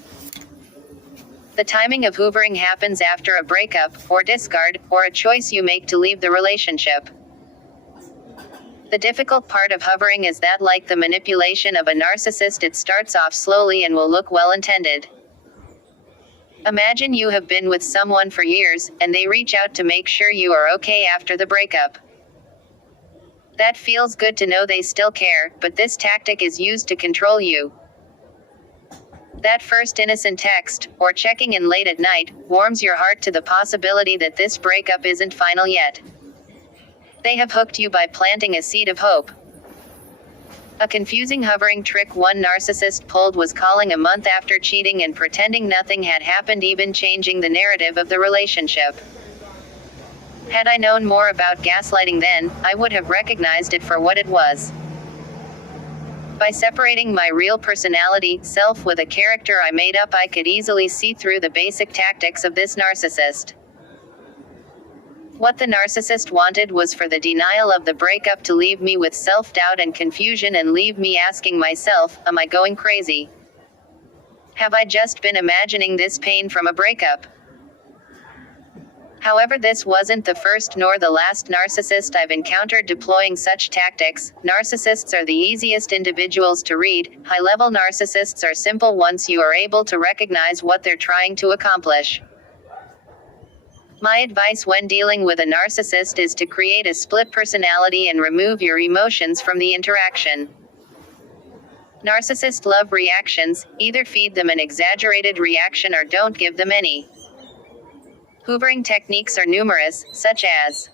The timing of hoovering happens after a breakup, or discard, or a choice you make to leave the relationship. The difficult part of hovering is that, like the manipulation of a narcissist, it starts off slowly and will look well-intended. Imagine you have been with someone for years, and they reach out to make sure you are okay after the breakup. That feels good to know they still care, but this tactic is used to control you. That first innocent text, or checking in late at night, warms your heart to the possibility that this breakup isn't final yet. They have hooked you by planting a seed of hope. A confusing hovering trick one narcissist pulled was calling a month after cheating and pretending nothing had happened, even changing the narrative of the relationship. Had I known more about gaslighting then, I would have recognized it for what it was. By separating my real personality, self, with a character I made up, I could easily see through the basic tactics of this narcissist. What the narcissist wanted was for the denial of the breakup to leave me with self-doubt and confusion, and leave me asking myself, am I going crazy? Have I just been imagining this pain from a breakup? However, this wasn't the first nor the last narcissist I've encountered deploying such tactics. Narcissists are the easiest individuals to read. High-level narcissists are simple once you are able to recognize what they're trying to accomplish. My advice when dealing with a narcissist is to create a split personality and remove your emotions from the interaction. Narcissists love reactions. Either feed them an exaggerated reaction or don't give them any. Hoovering techniques are numerous, such as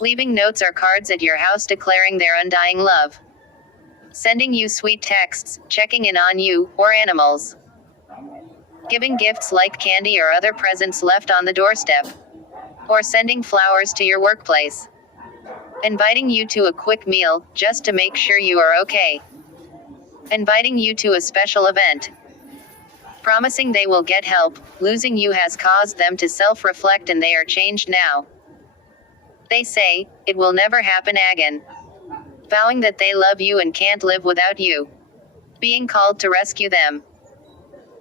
leaving notes or cards at your house declaring their undying love, sending you sweet texts, checking in on you, or animals, giving gifts like candy or other presents left on the doorstep, Or sending flowers to your workplace. Inviting you to a quick meal, just to make sure you are okay. Inviting you to a special event. Promising they will get help. Losing you has caused them to self-reflect and they are changed now. They say, it will never happen again. Vowing that they love you and can't live without you. Being called to rescue them.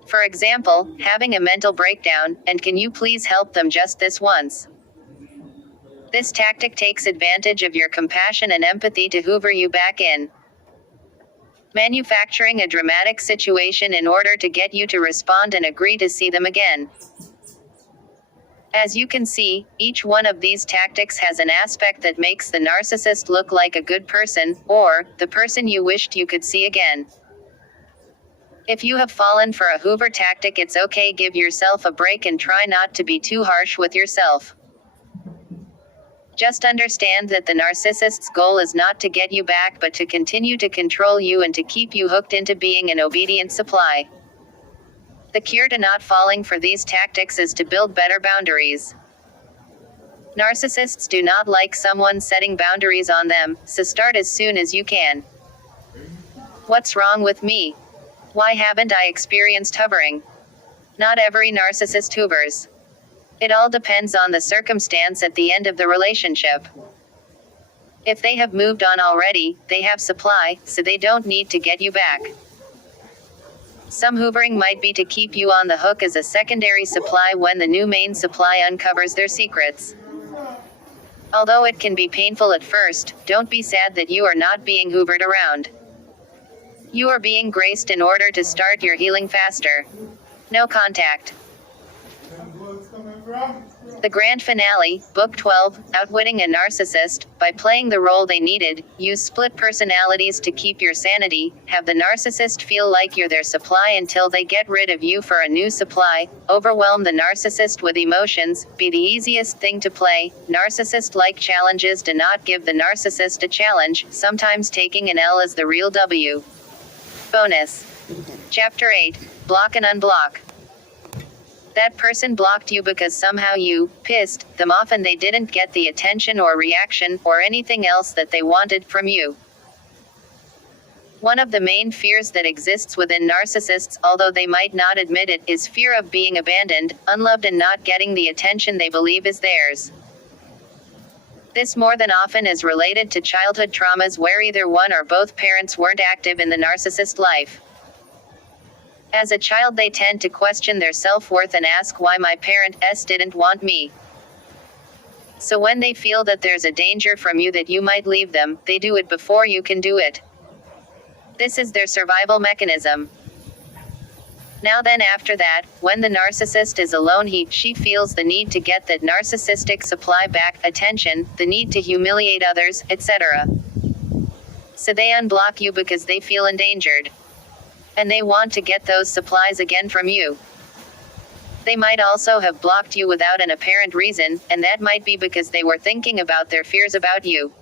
For example, having a mental breakdown, and can you please help them just this once? This tactic takes advantage of your compassion and empathy to hoover you back in. Manufacturing a dramatic situation in order to get you to respond and agree to see them again. As you can see, each one of these tactics has an aspect that makes the narcissist look like a good person, or the person you wished you could see again. If you have fallen for a Hoover tactic, it's okay, give yourself a break and try not to be too harsh with yourself. Just understand that the narcissist's goal is not to get you back but to continue to control you and to keep you hooked into being an obedient supply. The cure to not falling for these tactics is to build better boundaries. Narcissists do not like someone setting boundaries on them, so start as soon as you can. What's wrong with me? Why haven't I experienced hovering? Not every narcissist hoovers. It all depends on the circumstance at the end of the relationship. If they have moved on already, they have supply, so they don't need to get you back. Some hoovering might be to keep you on the hook as a secondary supply when the new main supply uncovers their secrets. Although it can be painful at first, don't be sad that you are not being hoovered around. You are being graced in order to start your healing faster. No contact. The grand finale, Book 12, Outwitting a Narcissist. By playing the role they needed, use split personalities to keep your sanity, have the narcissist feel like you're their supply until they get rid of you for a new supply, overwhelm the narcissist with emotions, be the easiest thing to play. Narcissist-like challenges do not give the narcissist a challenge, sometimes taking an L is the real W. Bonus. Chapter 8, Block and Unblock. That person blocked you because somehow you pissed them off and they didn't get the attention or reaction or anything else that they wanted from you. One of the main fears that exists within narcissists, although they might not admit it, is fear of being abandoned, unloved and not getting the attention they believe is theirs. This more than often is related to childhood traumas where either one or both parents weren't active in the narcissist life. As a child they tend to question their self-worth and ask why my parents didn't want me. So when they feel that there's a danger from you that you might leave them, they do it before you can do it. This is their survival mechanism. Now then, after that, when the narcissist is alone she feels the need to get that narcissistic supply back, attention, the need to humiliate others, etc. So they unblock you because they feel endangered. And they want to get those supplies again from you. They might also have blocked you without an apparent reason, and that might be because they were thinking about their fears about you.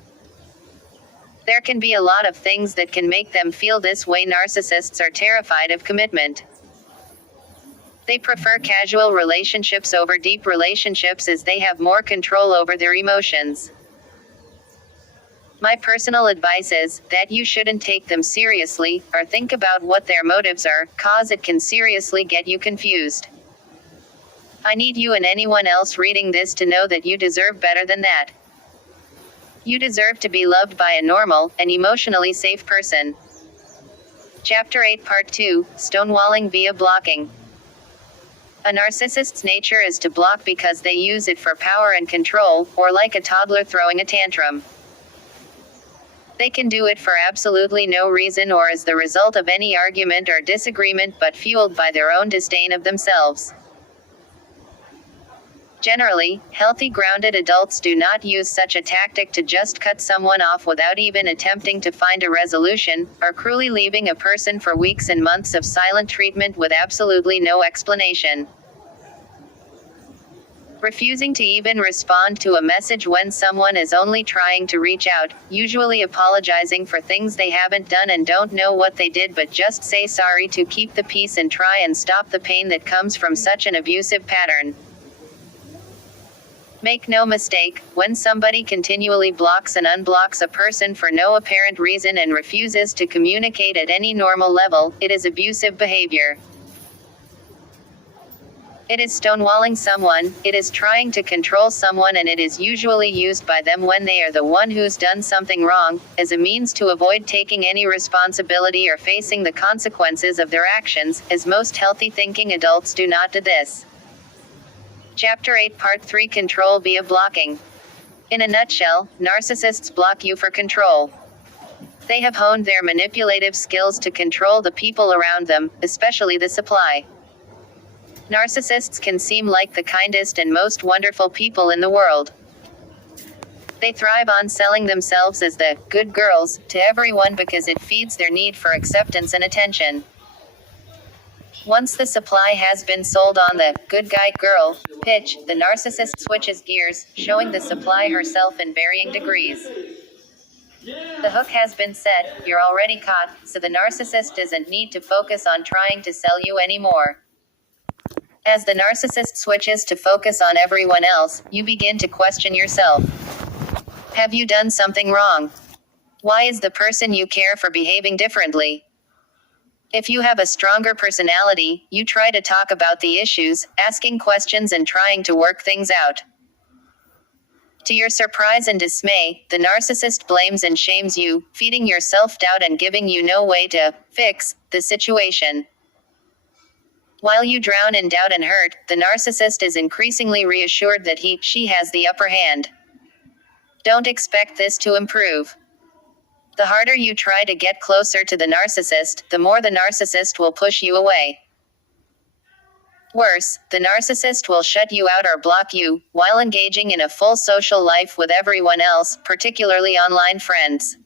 There can be a lot of things that can make them feel this way. Narcissists are terrified of commitment. They prefer casual relationships over deep relationships as they have more control over their emotions. My personal advice is that you shouldn't take them seriously, or think about what their motives are, cause it can seriously get you confused. I need you and anyone else reading this to know that you deserve better than that. You deserve to be loved by a normal, and emotionally safe person. Chapter 8 Part 2, Stonewalling via Blocking. A narcissist's nature is to block because they use it for power and control, or like a toddler throwing a tantrum. They can do it for absolutely no reason or as the result of any argument or disagreement but fueled by their own disdain of themselves. Generally, healthy grounded adults do not use such a tactic to just cut someone off without even attempting to find a resolution, or cruelly leaving a person for weeks and months of silent treatment with absolutely no explanation. Refusing to even respond to a message when someone is only trying to reach out, usually apologizing for things they haven't done and don't know what they did but just say sorry to keep the peace and try and stop the pain that comes from such an abusive pattern. Make no mistake, when somebody continually blocks and unblocks a person for no apparent reason and refuses to communicate at any normal level, it is abusive behavior. It is stonewalling someone, it is trying to control someone, and it is usually used by them when they are the one who's done something wrong, as a means to avoid taking any responsibility or facing the consequences of their actions, as most healthy thinking adults do not do this. Chapter 8 Part 3 Control via Blocking. In a nutshell, narcissists block you for control. They have honed their manipulative skills to control the people around them, especially the supply. Narcissists can seem like the kindest and most wonderful people in the world. They thrive on selling themselves as the good girls to everyone because it feeds their need for acceptance and attention. Once the supply has been sold on the good guy girl pitch, the narcissist switches gears, showing the supply herself in varying degrees. The hook has been set, you're already caught, so the narcissist doesn't need to focus on trying to sell you anymore. As the narcissist switches to focus on everyone else, you begin to question yourself. Have you done something wrong? Why is the person you care for behaving differently? If you have a stronger personality, you try to talk about the issues, asking questions and trying to work things out. To your surprise and dismay, the narcissist blames and shames you, feeding your self-doubt and giving you no way to fix the situation. While you drown in doubt and hurt, the narcissist is increasingly reassured that she has the upper hand. Don't expect this to improve. The harder you try to get closer to the narcissist, the more the narcissist will push you away. Worse, the narcissist will shut you out or block you, while engaging in a full social life with everyone else, particularly online friends.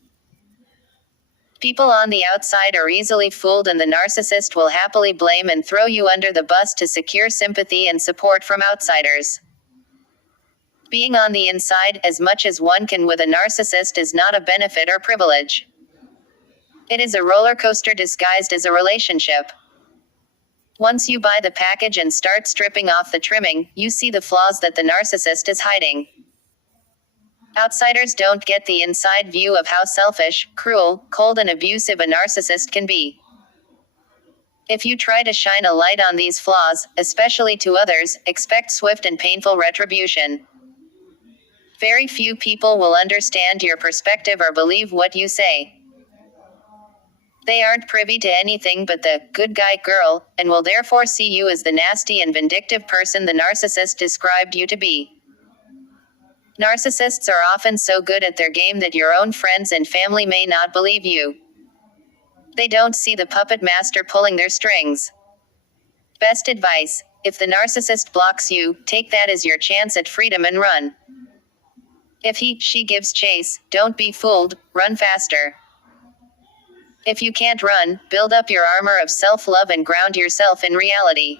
People on the outside are easily fooled, and the narcissist will happily blame and throw you under the bus to secure sympathy and support from outsiders. Being on the inside, as much as one can with a narcissist, is not a benefit or privilege. It is a roller coaster disguised as a relationship. Once you buy the package and start stripping off the trimming, you see the flaws that the narcissist is hiding. Outsiders don't get the inside view of how selfish, cruel, cold and abusive a narcissist can be. If you try to shine a light on these flaws, especially to others, expect swift and painful retribution. Very few people will understand your perspective or believe what you say. They aren't privy to anything but the good guy girl, and will therefore see you as the nasty and vindictive person the narcissist described you to be. Narcissists are often so good at their game that your own friends and family may not believe you. They don't see the puppet master pulling their strings. Best advice: if the narcissist blocks you, take that as your chance at freedom and run. If she gives chase, don't be fooled, run faster. If you can't run, build up your armor of self-love and ground yourself in reality.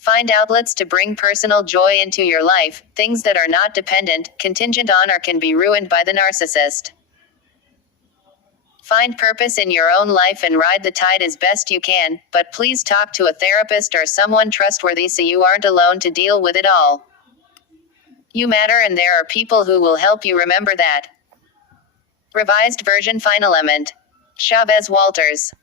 Find outlets to bring personal joy into your life, things that are not dependent, contingent on, or can be ruined by the narcissist. Find purpose in your own life and ride the tide as best you can, but please talk to a therapist or someone trustworthy so you aren't alone to deal with it all. You matter, and there are people who will help you remember that. Revised version. Final element. Chavez Walters.